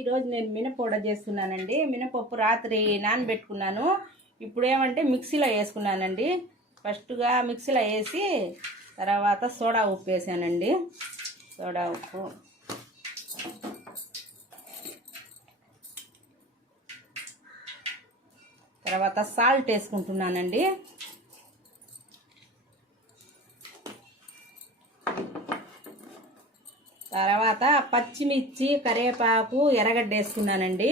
ఈరోజు నేను మినపొడ చేస్తున్నానండి. మినపప్పు రాత్రి నానబెట్టుకున్నాను. ఇప్పుడు ఏమంటే మిక్సీలో వేసుకున్నానండి. ఫస్ట్గా మిక్సీలో వేసి తర్వాత సోడా ఉప్పు వేసానండి. సోడా ఉప్పు, తర్వాత సాల్ట్ వేసుకుంటున్నానండి. తర్వాత పచ్చిమిర్చి, కరివేపాకు, ఎర్రగడ్డ వేసుకున్నానండి.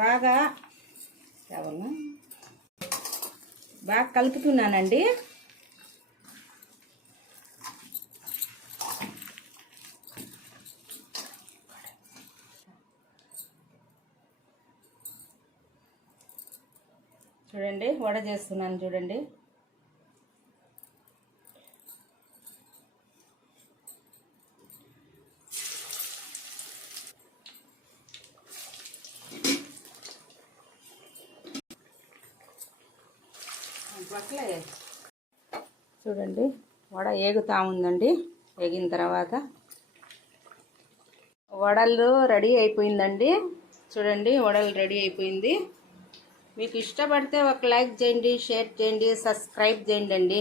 బాగా కలుపుతున్నానండి. చూడండి, వడ చేస్తున్నాను చూడండి. చూడండి, వడ ఏగుతా ఉందండి. ఏగిన తర్వాత వడలు రెడీ అయిపోయిందండి. చూడండి, వడలు రెడీ అయిపోయింది. మీకు ఇష్టపడితే ఒక లైక్ చేయండి, షేర్ చేయండి, సబ్స్క్రైబ్ చేయండి.